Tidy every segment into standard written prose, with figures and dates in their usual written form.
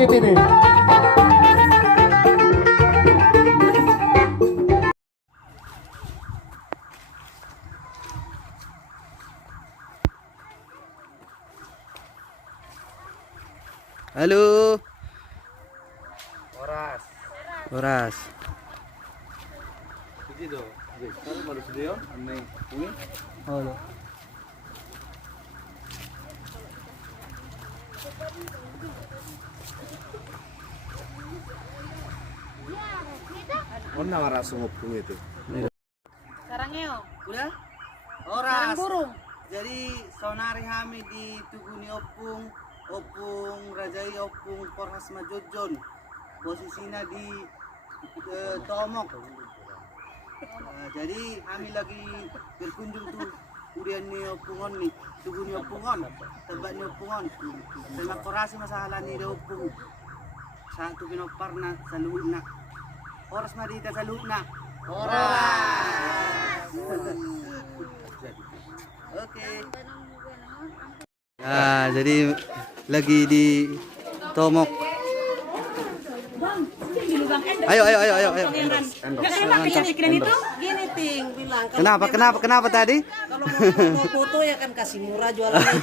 wajib ini. Halo. Horas. Horas. Begitu. Kalau baru studio, aneh. Halo. Mana warna sungguh itu? Sarangnya Udah? sarang Horas. burung. Jadi sonari kami di Tuguni Opung, Opung Rajai Opung Porhas Majojon. Posisinya di Tomok. Jadi kami lagi berkunjung tuh udah nih Opungon nih, Tuguni Opungon, tempat nih Opungon. Sama korasi masalah nih Opung. Satu pinoparna saluna. Horas madita saluna. Horas. Oke. Nah, jadi lagi di Tomok. Ayo. Kenapa pikiran itu? Gini ting bilang. Kenapa tadi? Kalau mau foto ya kan kasih murah jualannya.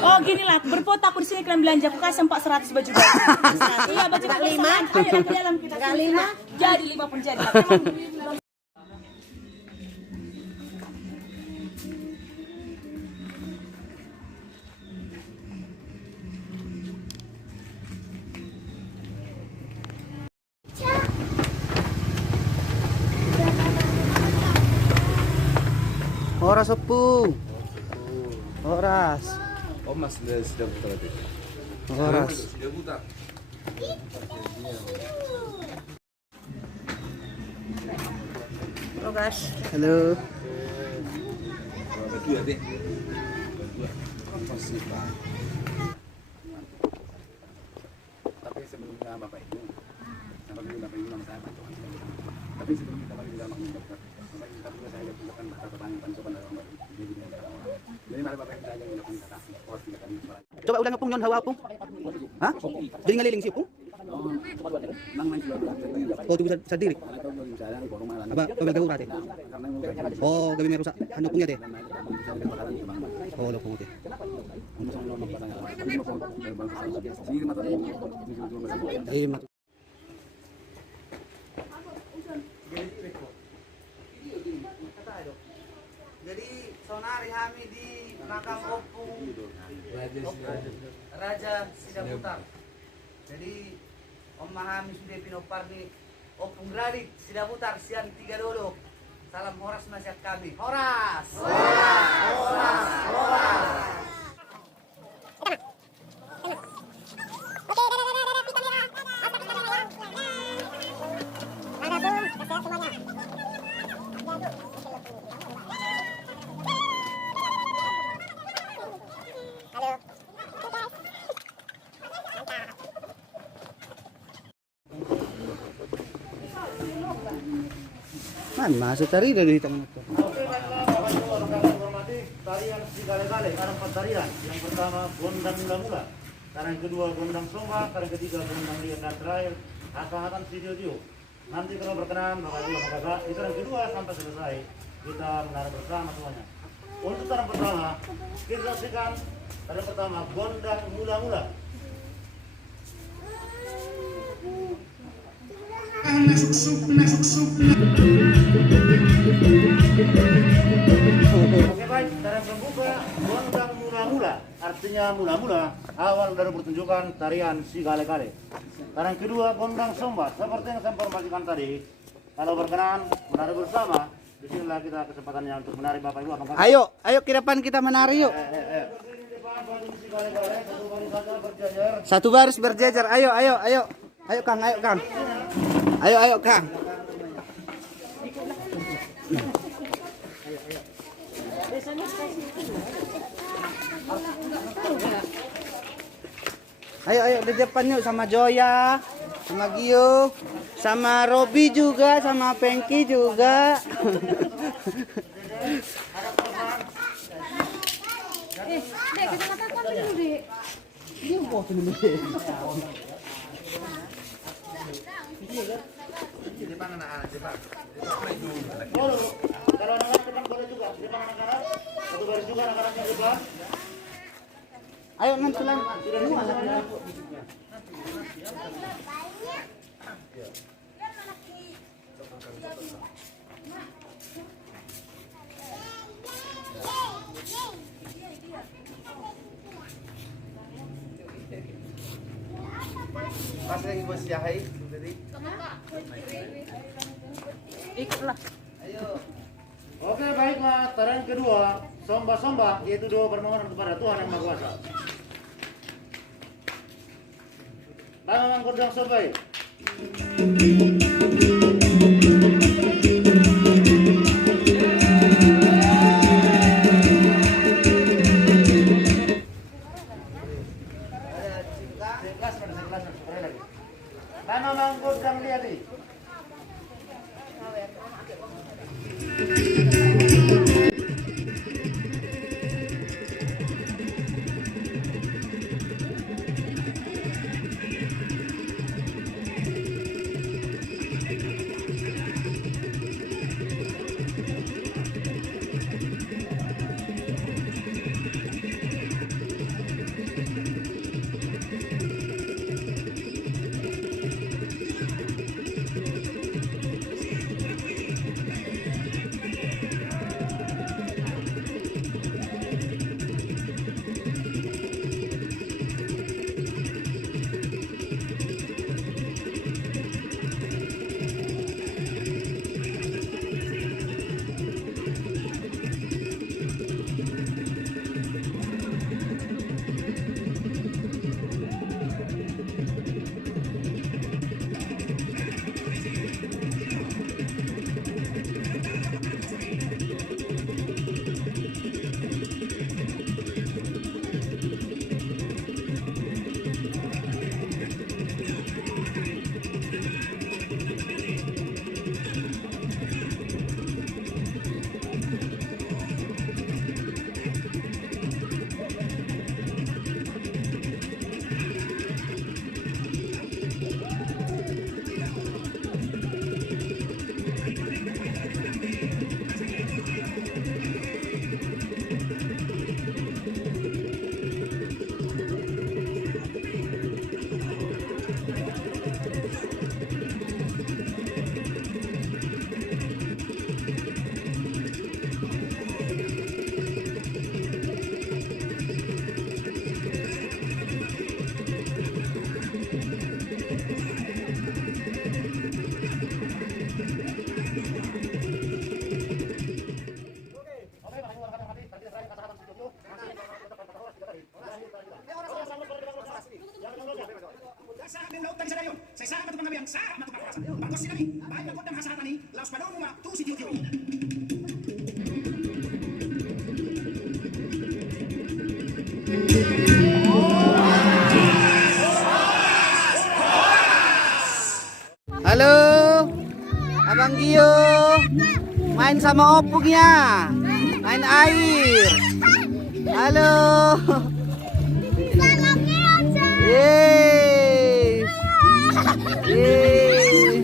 Oh gini lah, berfoto aku di sini kalian belanja aku kasih 400 baju baju. Iya baju Enggak baju 5? Ayo ke dalam kita. Enggak 5? Jadi 5 pun jadi. Horas Opung. Horas. Oh mas sudah putar itu. Horas. Sudah putar. Oh guys. Halo. Baju ya deh. Pasti pak. Tapi sebelumnya bapak itu, sama bapak itu nama saya Pak. Tapi sebelum kita balik ke dalam dokter, bapak kita juga saya lakukan pertanyaan pancoban dalam jadi malah bapak kita yang melakukan kata oh tidak kami Coba ulang Opung nyon hawa Opung. Hah? Jadi ngeliling si Opung? nang main sudah Oh, itu bisa diri. atau misalnya di forum malam Apa kau gawe urate? karena Oh, gawe merusak hanya Opungnya deh. bisa bakalan ke bang. Oh, Opung teh. mat. Jadi sonari kami di makam Opung Raja Sidaputar. Jadi Om Mahami sudah pinopar nih Opung Radit Sidaputar siang 3 dulu. Salam Horas nasihat kami. Horas. Man, masuk tadi dari tangan itu. Oke, baiklah Bapak Ibu rekan hormati, tarian Sigale-gale ada 4 tarian. Yang pertama gondang mula-mula, tarian kedua gondang somba, tarian ketiga gondang liar, dan terakhir akan video. Nanti kalau berkenan Bapak Ibu Bapak Kakak, itu yang kedua sampai selesai kita menari bersama semuanya. Untuk tarian pertama, kita saksikan tarian pertama gondang mula-mula. Oke baik, tarian pembuka gondang mula-mula, artinya mula-mula awal dari pertunjukan tarian Sigale-gale. Tarian kedua gondang somba, seperti yang saya informasikan tadi. Kalau berkenan menari bersama, disinilah kita kesempatannya untuk menari Bapak Ibu. Apakah Ayo ke depan kita menari yuk. Satu baris berjejer. Ayo Kang. Ayo Kang. Ayo di depan yuk sama Joya, sama Gio, sama Robi juga, sama Pengki juga. Dek, kita katakan dulu, Dek. Boleh. Kalau anak-anak depan boleh juga. Depan anak-anak. Satu baris juga anak-anaknya di depan. Ayo nantulan. Pas lagi bos Yahai tadi. Ikutlah. Ayo. Oke, baiklah. Taran kedua, somba-somba, yaitu doa permohonan kepada Tuhan Yang Maha Kuasa. Nama Gondang Sobai. Nama Mang Gondang Liadi. Sa aming loob tani sa dayon, sa isa ka matupang nabiyang sarap matupang orasan. Bangkos sinami, bahay magkot ng hasatan ni, laos balong mga tu si Diyo. Halo, Abang Gio, main sama opungnya, main air. Halo. Yeay. Yeay.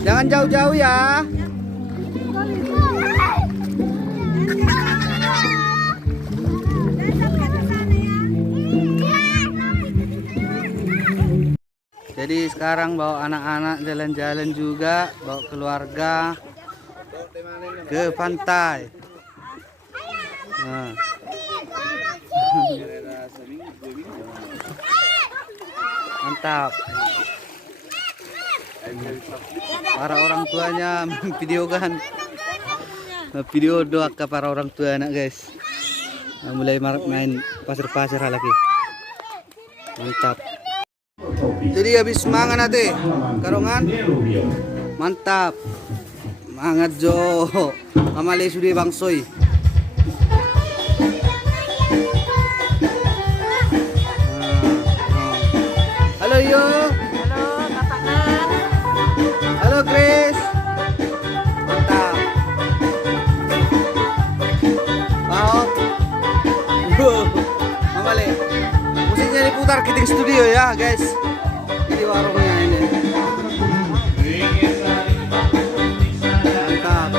Jangan jauh-jauh ya. Jadi sekarang bawa anak-anak jalan-jalan juga, bawa keluarga ke pantai. Nah. Mantap. Para orang tuanya videokan, video doa ke para orang tua anak guys. Nah, mulai main pasir-pasir lagi. Mantap. Jadi habis mangan nanti karongan. Mantap. Mangat jo. Amale sudah bangsoy. Halo yo. putar Kiting Studio ya guys. Ini warungnya ini. Mantap.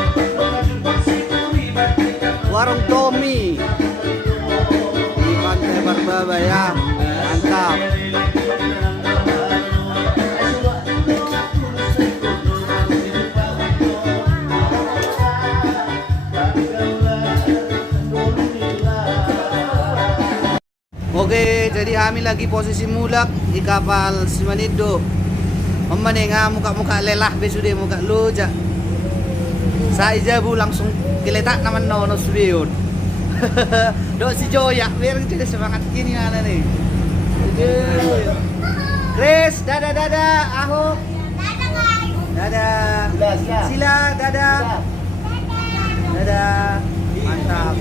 Warung Tommy di Pantai Barbaba ya. Mantap. Oke, jadi kami lagi posisi mulak di kapal Simanido. Memandang muka-muka lelah besude muka loja. Sa ijabu langsung kiletak naman no sudion. Dok si Joya, biar kita semangat gini mana nih. Chris, dadah, Ahok. Dadah. Sila, dadah. Dadah. Mantap.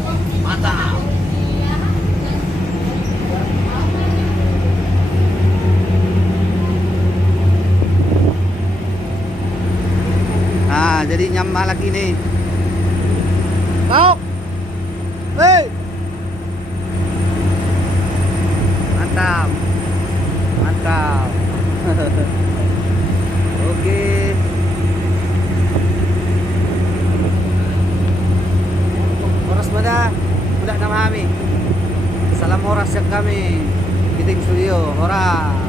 Nah, jadi nyamah lagi nih. Mau? Hei. Mantap. Oke. Oras mana? Udah nama kami. Salam oras yang kami. Kiting Studio. Oras.